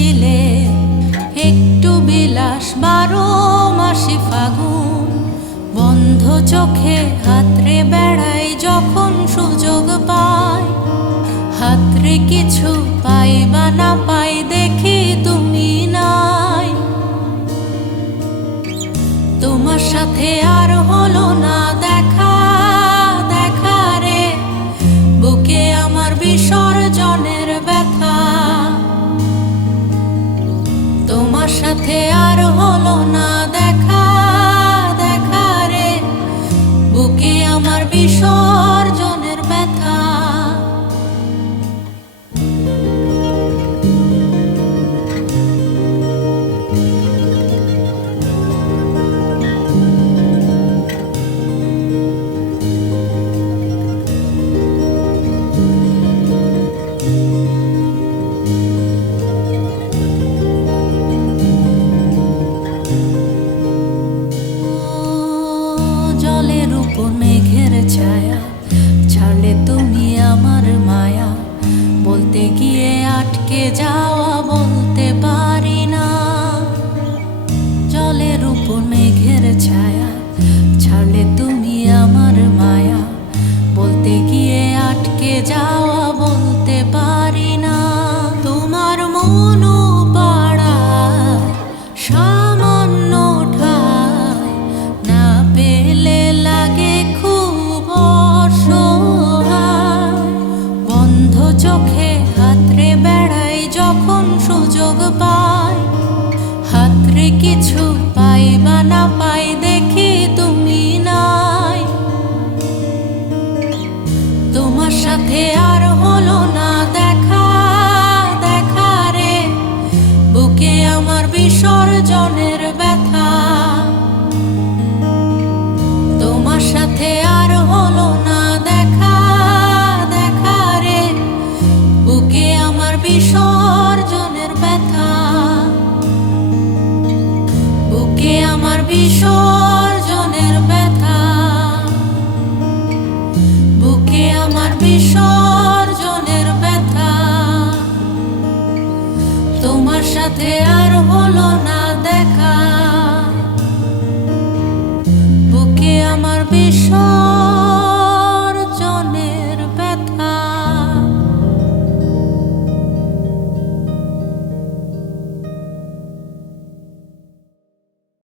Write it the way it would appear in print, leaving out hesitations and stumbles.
ছিলে একটু বিলাস 12 মাসে ফাগুন। বন্ধ চোখে হাতরে বেড়াই যখন সুযোগ পাই, হাতরে কিছু পাই বা না পাই দেখি তুমি নাই। তোমার সাথে আর হলো না দেখা, দেখা রে বুকে আমার বিসর্জনের ব্যথা। তোমার সাথে আর হলো না দেখা, দেখা রে বুকে আমার বিসর্জনের ব্যথা। জলের উপর মেঘের ছায়া ছাড়লে তুমি আমার মায়া, বলতে গিয়ে আটকে যাওয়া বলতে পারি না। জলের উপর মেঘের ছায়া ছাড়লে তুমি আমার মায়া, বলতে গিয়ে আটকে যাওয়া বলতে পারি না। তোমার মন পাড়ায় সামান্য ঠায় না পেলে লাগে খুব অসহায়। বন্ধ চোখে হাতরে বেড়াই যখন সুযোগ পাই, হাতরে কিছু পাই বা না পাই দেখি তুমি নাই। তোমার সাথে আর হলো না দেখা, দেখা রে বুকে আমার বিসর্জনের ব্যথা। তোমার সাথে আর হলো না দেখা, দেখা রে বুকে আমার বিসর্জনের ব্যথা। বুকে আমার বিসর্জনের ব্যথা, বুকে আমার বিসর্জনের ব্যথা। তোমার সাথে আর হলো না দেখা।